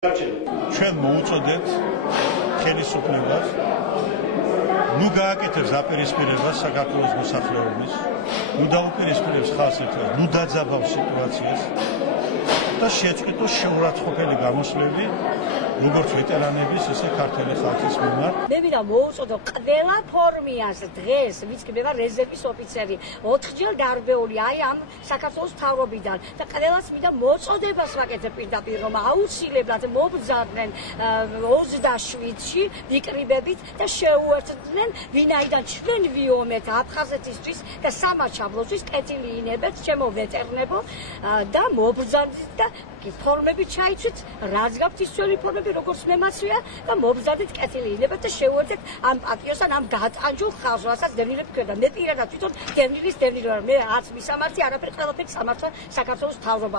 ჩვენ მოუწოდეთ ხელისუფლებას ნუ გააკეთებს აპირისპირებას საქართველოს მოსახლეობის, ნუ დაუპირისპირებს ხალხს ერთად, ნუ დაძაბავს სიტუაციას და შეწყვიტოს შეურაცხყოფელი გამოსვლები როგორც ვეტერანების, ისე ქართველი ხალხის მიმართ. მე მინდა მოუწოდო ყველა ფორმიას დღეს, ვინც კი მე ვარ რეზერვის ოფიცერი, 4-ჯერ დარბეული აი ამ საქართველოს მთავრობიდან და ყველას მინდა მოწოდებას ვაკეთებ პირდაპირ, რომ აუცილებლად მობრძანდნენ 27-ში ვიკრიბებით და შეუერთდნენ ვინაიდან ჩვენ ვიომეთ აფხაზეთისთვის და სამაჩაბლოსთვის კეთილი ინებეთ, ჩემო ვეტერნებო და მობრძანდით და ფორმები ჩაიცვით, რაც გაქვთ ის ძველი ფორმები, როგორც მემაცვია და მობრძანდით კეთილი ინებეთ და შეუერთდეთ ამ პატიოსთან, ამ გატანჯულ ხალხს, რასაც დევნილები ქვია. მე პირადად თვითონ დევნილის დევნილი ვარ. მე არც მისამართი, არაფერი, ყველაფერი სამართლა საქართველოს მთავრობა.